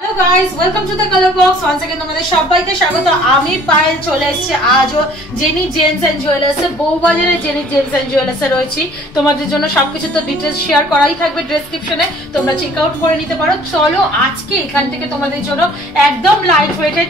Hello guys, welcome to the color box. Once again তোমাদের সবাইকে স্বাগত। আমি পায়েল চলে এসেছি আজও জেনি জেমস এন্ড জুয়েলার্স এর বউবাজারে জেনি জেমস এন্ড জুয়েলার্স এ রয়েছি। তোমাদের জন্য সবকিছু তো ডিটেইলস শেয়ার করাই থাকবে ডেসক্রিপশনে, তোমরা চেক আউট করে নিতে পারো। চলো আজকে এখান থেকে তোমাদের জন্য একদম লাইট ওয়েটেড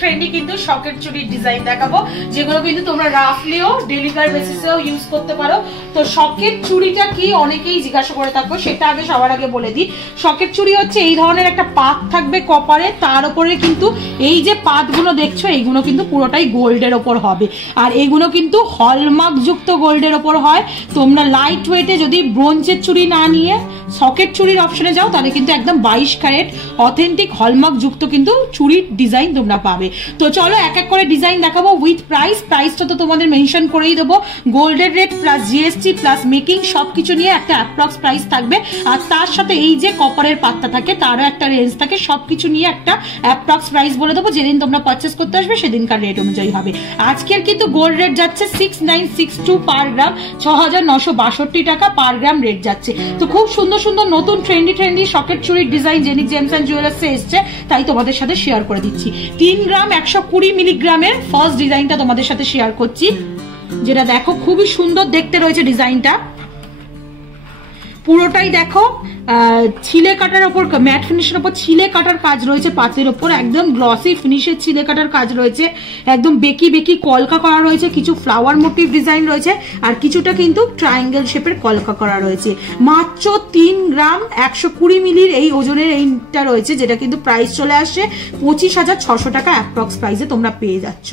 ট্রেন্ডি কিন্তু সকেট চুড়ির ডিজাইন দেখাবো, যেগুলো কিন্তু তোমরা রাফলিও ডেইলি ওয়্যার বেসিসেও ইউজ করতে পারো। তো সকেট চুড়িটা কি অনেকেই জিজ্ঞাসা করে থাকো, সেটা আগে সবার আগে বলে দিই। সকেট চুড়ি হচ্ছে এই ধরনের একটা পাত থাকবে কপারে, তার উপরে কিন্তু এই যে পাতগুলো দেখছো এইগুলো কিন্তু পুরোটাই গোল্ডের ওপর হবে, আর এইগুলো কিন্তু হলমার্ক যুক্ত গোল্ডের ওপর হয়। তোমরা লাইট ওয়েটে যদি ব্রোঞ্জের চুড়ি না নিয়ে সকেট চুড়ির অপশনে যাও তাহলে কিন্তু একদম 22 ক্যারেট অথেন্টিক হলমার্ক যুক্ত কিন্তু চুড়ির ডিজাইন তোমরা পাবে। তো চলো এক এক করে ডিজাইন দেখাবো উইথ প্রাইসটা তো তোমাদের মেনশন করেই দেবো। গোল্ডের rate plus GST plus making সবকিছু নিয়ে একটা অ্যাপ্রক্স প্রাইস থাকবে, আর তার সাথে এই যে কপারের পাতটা থাকে তারও একটা রেঞ্জ থাকে, সবকিছু নিয়ে একটা অ্যাপ্রক্স প্রাইস বলে দেবো। যেদিন তোমরা পারচেস করতে আসবে সেদিনকার রেট অনুযায়ী হবে। আজকের কিন্তু গোল্ড রেট যাচ্ছে 6962 পার গ্রাম, 6962 টাকা পার গ্রাম রেট যাচ্ছে। তো খুব সুন্দর সুন্দর নতুন ট্রেন্ডি সকেট চুড়ির design Jeni Gems and Jewellers এ এসছে, তাই তোমাদের সাথে শেয়ার করে দিচ্ছি। 3 গ্রাম 120 মিলিগ্রামের ফার্স্ট ডিজাইনটা তোমাদের সাথে শেয়ার করছি, যেটা দেখো খুবই সুন্দর দেখতে রয়েছে ডিজাইনটা। পুরোটাই দেখো ছিলে কাটার উপর ম্যাট ফিনিশের উপর ছিলে কাটার কাজ রয়েছে, পাতের উপর একদম গ্লসি ফিনিশের ছিলে কাটার কাজ রয়েছে, একদম বেকি কলকা করা রয়েছে, কিছু ফ্লাওয়ার মোটিভ ডিজাইন রয়েছে, আর কিছুটা কিন্তু ট্রায়াঙ্গেল শেপের কলকা করা রয়েছে। মাত্র 3 গ্রাম 120 মিলির এই ওজনের এইটা রয়েছে, যেটা কিন্তু প্রাইস চলে আসছে 25,600 টাকা অ্যাপ্রক্স প্রাইসে তোমরা পেয়ে যাচ্ছ।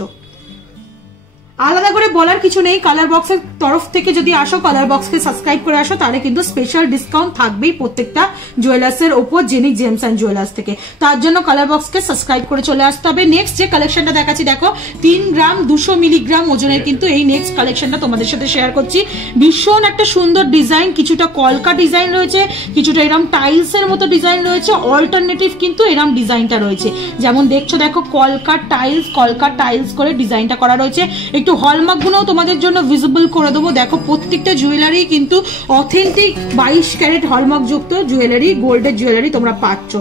আলাদা করে বলার কিছু নেই, কালার বক্সের তরফ থেকে যদি আসো, কালার বক্সকে সাবস্ক্রাইব করে আসো, তাহলে কিন্তু স্পেশাল ডিসকাউন্ট থাকবেই প্রত্যেকটা জুয়েলার্সের ওপর জেনি জেমস এন্ড জুয়েলার্স থেকে। তার জন্য কালার বক্সকে সাবস্ক্রাইব করে চলে আসতে হবে। নেক্সট যে কালেকশনটা দেখাচ্ছি দেখো 3 গ্রাম 200 মিলিগ্রাম ওজনের কিন্তু এই নেক্সট কালেকশনটা তোমাদের সাথে শেয়ার করছি। ভীষণ একটা সুন্দর ডিজাইন, কিছুটা কলকা ডিজাইন রয়েছে, কিছুটা এরকম টাইলস এর মতো ডিজাইন রয়েছে, অল্টারনেটিভ কিন্তু এরকম ডিজাইনটা রয়েছে। যেমন দেখছো দেখো কলকা টাইলস করে ডিজাইনটা করা রয়েছে। একটু হলমার্ক গুলো তোমাদের জন্য ভিজিবল করে দেবো। দেখো প্রত্যেকটা জুয়েলারি কিন্তু অথেন্টিক 22 ক্যারেট হলমার্ক যুক্ত জুয়েলারি, গোল্ডের জুয়েলারি তোমরা পাচ্ছ।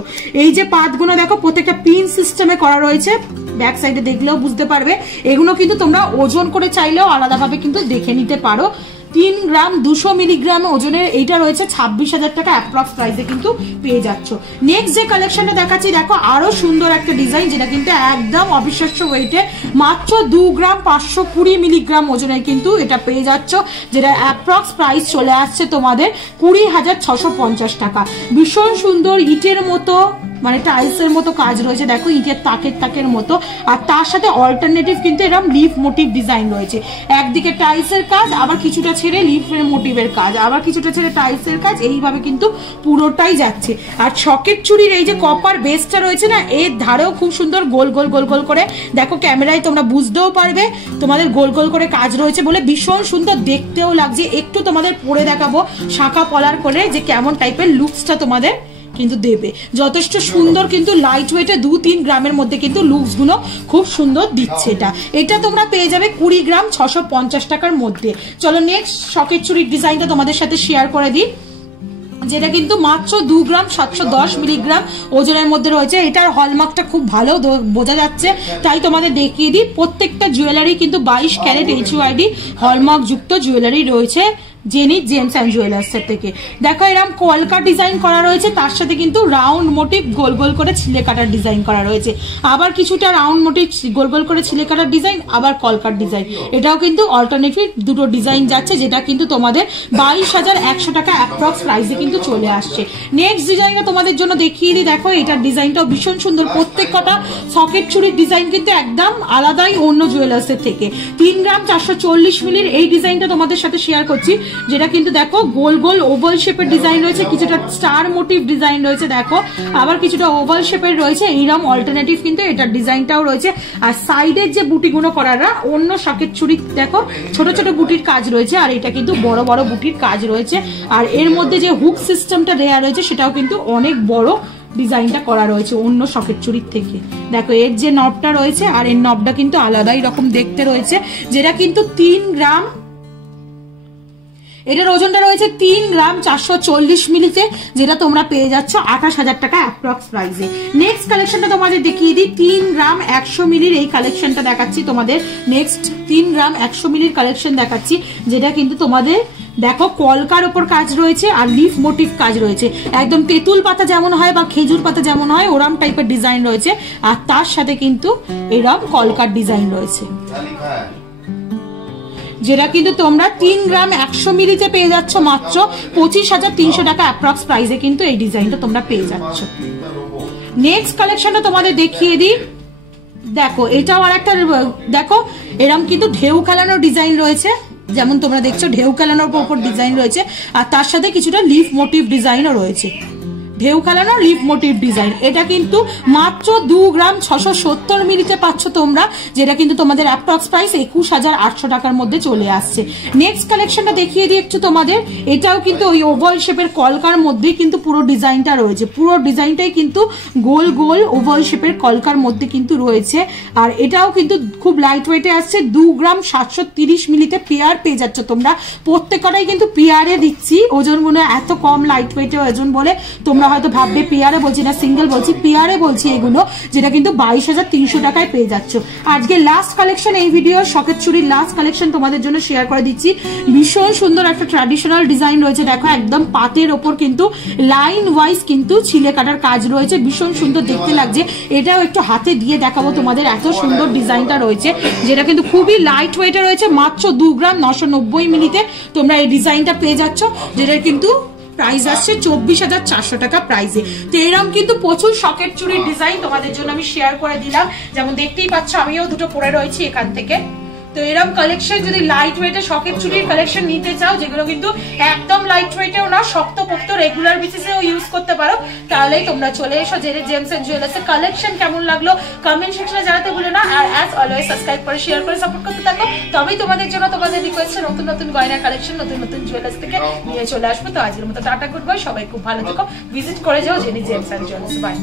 এই যে পাতগুলো দেখো প্রত্যেকটা পিন সিস্টেমে করা রয়েছে, ব্যাক সাইডে দেখলেও বুঝতে পারবে। এগুলো কিন্তু তোমরা ওজন করে চাইলেও আলাদাভাবে কিন্তু দেখে নিতে পারো। 3 গ্রাম 200 মিলিগ্রাম ওজনের এইটা রয়েছে 26,000 টাকা অ্যাপ্রক্স প্রাইসে কিন্তু পেয়ে যাচ্ছ। নেক্সট যে কালেকশনটা দেখাচ্ছি দেখো আরো সুন্দর একটা ডিজাইন, যেটা কিন্তু একদম অবিশ্বাস্য ওয়েটে, মাত্র 2 গ্রাম 520 মিলিগ্রাম ওজনের কিন্তু এটা পেয়ে যাচ্ছ, যেটা অ্যাপ্রক্স প্রাইস চলে আসছে তোমাদের 20,650 টাকা। ভীষণ সুন্দর ইটের মতো মানে টাইলসের মতো কাজ রয়েছে, দেখো ইটের তাকের মতো, আর তার সাথে অল্টারনেটিভ কিন্তু এরকম লিফ মোটিভ ডিজাইন রয়েছে। একদিকে টাইলসের কাজ, আবার কিছুটা ছেড়ে লিফের মোটিভের কাজ, আবার কিছুটা ছেড়ে টাইলসের কাজ, এইভাবে কিন্তু পুরোটাই যাচ্ছে। আর সকেট চুড়ির এই যে কপার বেসটা রয়েছে না, এর ধারেও খুব সুন্দর গোল গোল করে দেখো, ক্যামেরায় তোমরা বুঝতেও পারবে তোমাদের গোল করে কাজ রয়েছে বলে ভীষণ সুন্দর দেখতেও লাগছে। একটু তোমাদের পরে দেখাবো শাখা পলার করে যে কেমন টাইপের লুকসটা তোমাদের কিন্তু দেবে। যথেষ্ট সুন্দর কিন্তু লাইট ওয়েটে 2-3 গ্রামের মধ্যে কিন্তু লুকস গুলো খুব সুন্দর দিচ্ছে। এটা তোমরা পেয়ে যাবে 20 গ্রাম 650 টাকার মধ্যে। চলো নেক্সট সকেট চুড়ির ডিজাইনটা তোমাদের সাথে শেয়ার করে দিই, যেটা কিন্তু মাত্র 2 গ্রাম 710 মিলিগ্রাম ওজনের মধ্যে রয়েছে। এটার হলমার্কটা খুব ভালো বোঝা যাচ্ছে, তাই তোমাদের দেখিয়ে দিই। প্রত্যেকটা জুয়েলারি কিন্তু 22 ক্যারেট এইচইউআইডি হলমার্ক যুক্ত জুয়েলারি রয়েছে জেনি জেমস এন্ড জুয়েলার্স এর থেকে। দেখো এরকম কলকা ডিজাইন করা রয়েছে, তার সাথে কিন্তু রাউন্ড মোটিভ গোল করে ছিলে কাটার ডিজাইন করা রয়েছে, আবার কিছুটা রাউন্ড মোটিভ গোল করে ছিলে কাটার ডিজাইন, আবার কলকার ডিজাইন। এটাও কিন্তু অল্টারনেটিভ দুটো ডিজাইন যাচ্ছে, যেটা কিন্তু তোমাদের 22,100 টাকা অ্যাপ্রক্স প্রাইসে কিন্তু চলে আসছে। নেক্সট ডিজাইনটা তোমাদের জন্য দেখিয়ে দিই। দেখো এটার ডিজাইনটাও ভীষণ সুন্দর, প্রত্যেকটা সকেট চুড়ির ডিজাইন কিন্তু একদম আলাদাই অন্য জুয়েলার্স এর থেকে। 3 গ্রাম 440 মিলির এই ডিজাইনটা তোমাদের সাথে শেয়ার করছি, যেটা কিন্তু দেখো গোল ওভাল শেপের ডিজাইন রয়েছে, কিছুটা স্টার মোটিভ ডিজাইন রয়েছে দেখো, আবার কিছুটা ওভাল শেপের রয়েছে, এইরকম অল্টারনেটিভ কিন্তু এটার ডিজাইনটাও রয়েছে। আর সাইডের যে বুটিগুলো করারা অন্য সকেট চুড়ি দেখো ছোট বুটির কাজ রয়েছে, আর এটা কিন্তু বড় বুটির কাজ রয়েছে। আর এর মধ্যে যে হুক সিস্টেমটা দেয়া রয়েছে সেটাও কিন্তু অনেক বড় ডিজাইনটা করা রয়েছে অন্য সকেট চুড়ির থেকে। দেখো এর যে নবটা রয়েছে আর এর নবটা কিন্তু আলাদাই রকম দেখতে রয়েছে, যেটা কিন্তু 3 গ্রাম এটার ওজনটা রয়েছে 3 গ্রাম 440 মিলিতে, যেটা তোমরা পেয়ে যাচ্ছ 28,000 টাকা অ্যাপ্রক্স প্রাইসে। নেক্সট কালেকশনটা তোমাদের দেখিয়ে দিই, 3 গ্রাম 100 মিলির এই কালেকশনটা দেখাচ্ছি তোমাদের। নেক্সট 3 গ্রাম 100 মিলির কালেকশন দেখাচ্ছি, যেটা কিন্তু তোমাদের দেখো কলকার ওপর কাজ রয়েছে আর লিফ মোটিভ কাজ রয়েছে, একদম তেঁতুল পাতা যেমন হয় বা খেজুর পাতা যেমন হয় ওরম টাইপের ডিজাইন রয়েছে, আর তার সাথে কিন্তু এরম কলকার ডিজাইন রয়েছে, যেটা কিন্তু তোমরা 3 গ্রাম 100 মিলিতে পেয়ে যাচ্ছ মাত্র 25,300 টাকা অ্যাপ্রক্স প্রাইসে কিন্তু এই ডিজাইনটা তোমরা পেয়ে যাচ্ছ। নেক্সট কালেকশনটা তোমাদের দেখিয়ে দিই, দেখো এটাও আর একটা, দেখো এরম কিন্তু ঢেউ খেলানোর ডিজাইন রয়েছে, যেমন তোমরা দেখছো ঢেউ খেলানোর উপর ডিজাইন রয়েছে, আর তার সাথে কিছুটা লিফ মোটিভ ডিজাইনও রয়েছে, ঢেউ খেলানো লিফ মোটিভ ডিজাইন। এটা কিন্তু মাত্র 2 গ্রাম 670 মিলিতে পাচ্ছ তোমরা, যেটা কিন্তু তোমাদের অ্যাপ্রক্স প্রাইস 21,800 টাকার মধ্যে চলে আসছে। নেক্সট কালেকশনটা দেখিয়ে দিই একটু তোমাদের, এটাও কিন্তু ওই ওভাল শেপের কলকার মধ্যেই কিন্তু পুরো ডিজাইনটা রয়েছে, পুরো ডিজাইনটাই কিন্তু গোল গোল ওভাল শেপের কলকার মধ্যে কিন্তু রয়েছে, আর এটাও কিন্তু খুব লাইট ওয়েটে আসছে। 2 গ্রাম 730 মিলিতে পেয়ার পেয়ে যাচ্ছ তোমরা, প্রত্যেকটাই কিন্তু পেয়ারে দিচ্ছি, ওজনগুলো এত কম লাইট ওয়েটে ওজন বলে তোমরা হয়তো ভাববে পেয়ারে বলছি না সিঙ্গেল বলছি, পেয়ারে বলছি এগুলো, যেটা কিন্তু 22,300 টাকায় পেয়ে যাচ্ছ। আজকে লাস্ট কালেকশন এই ভিডিওর শখের চুড়ির লাস্ট কালেকশন তোমাদের জন্য শেয়ার করে দিচ্ছি। ভীষণ সুন্দর একটা ট্র্যাডিশনাল ডিজাইন রয়েছে, দেখো একদম পাতের ওপর কিন্তু লাইন ওয়াইজ কিন্তু ছিলে কাটার কাজ রয়েছে, ভীষণ সুন্দর দেখতে লাগছে। এটাও একটু হাতে দিয়ে দেখাবো তোমাদের, এত সুন্দর ডিজাইনটা রয়েছে, যেটা কিন্তু খুবই লাইট ওয়েটে রয়েছে, মাত্র 2 গ্রাম 990 মিলিতে তোমরা এই ডিজাইনটা পেয়ে যাচ্ছ, যেটা কিন্তু প্রাইস আসছে 24,400 টাকা প্রাইসে। তো এরকম কিন্তু প্রচুর শকের চুড়ির ডিজাইন তোমাদের জন্য আমি শেয়ার করে দিলাম, যেমন দেখতেই পাচ্ছ আমিও দুটো পরে রয়েছি এখান থেকে। তো এরকম কালেকশন যদি লাইট ওয়েটে শকের চুড়ির কালেকশন নিতে চাও, যেগুলো কিন্তু একদম লাইট ওয়েটেও না, শক্তপোক্ত রেগুলার বেসিসেও ইউজ করতে পারো, তাহলেই তোমরা চলে এসো জেনে জেমস এন্ড জুয়েলার্সের। কালেকশন কেমন লাগলো কমেন্ট সেকশনে জানাতে ভুলো না, আর অ্যাজ অলওয়েজ সাবস্ক্রাইব করে শেয়ার করে সাপোর্ট করতে থাকো, তবেই তোমাদের জন্য তোমাদের রিকোয়েস্টে নতুন নতুন গয়নার কালেকশন নতুন নতুন জুয়েলার্স থেকে নিয়ে চলে আসবো। তো আজকের মতো টাটা গুড বাই, সবাই খুব ভালো থেকো, ভিজিট করে যাও জেনে জেমস এন্ড জুয়েলার্স। বাই।